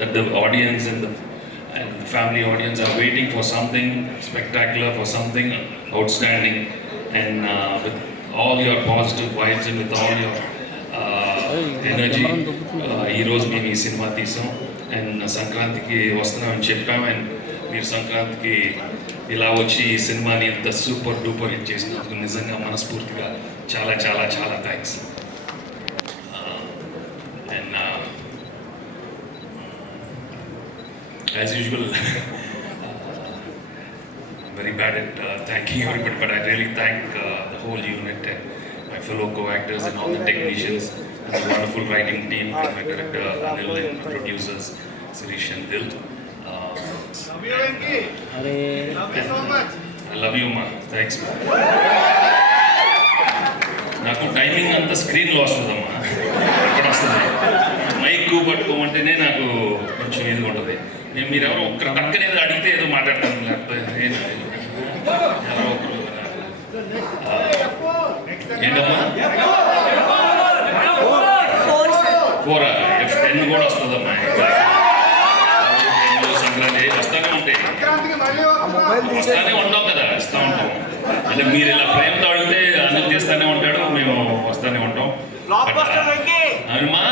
that the audience and the family audience are waiting for something spectacular, for something outstanding, and with all your positive vibes and with all your energy ఈరోజు మేము ఈ సినిమా తీసాం అండ్ సంక్రాంతికి వస్తున్నామని చెప్పాం. అండ్ మీరు సంక్రాంతికి ఇలా వచ్చి ఈ సినిమాని ఇంత సూపర్ డూపర్ హిట్ చేసినందుకు నిజంగా మనస్ఫూర్తిగా చాలా చాలా చాలా thanks. And as usual very bad at thanking everybody, but I really thank the whole unit and my fellow co-actors and all the technicians and the wonderful writing team and my director Anil and producers Sirish and Dil. I love you ma. Thanks ma. నాకు టైమింగ్ అంతా స్క్రీన్లో వస్తుందమ్మా, ఎక్కడ వస్తుంది మైక్ పట్టుకోమంటేనే నాకు కొంచెం ఇది ఉంటుంది. మీరు ఎవరో ఒక్కరు పక్కన ఏదో అడిగితే ఏదో మాట్లాడతాను, లేకపోతే ఎవరో ఒకరు ఏంటమ్మా 4 కూడా వస్తుందమ్మా. సంక్రాంతి వస్తానే ఉంటాయి, వస్తానే ఉంటాం కదా, ఇస్తూ ఉంటాం. అంటే మీరు ఇలా ప్రేమతో అడిగితే అన్ని చేస్తూనే ఉంటాడు, మేము వస్తూనే ఉంటాం. అవునమ్మా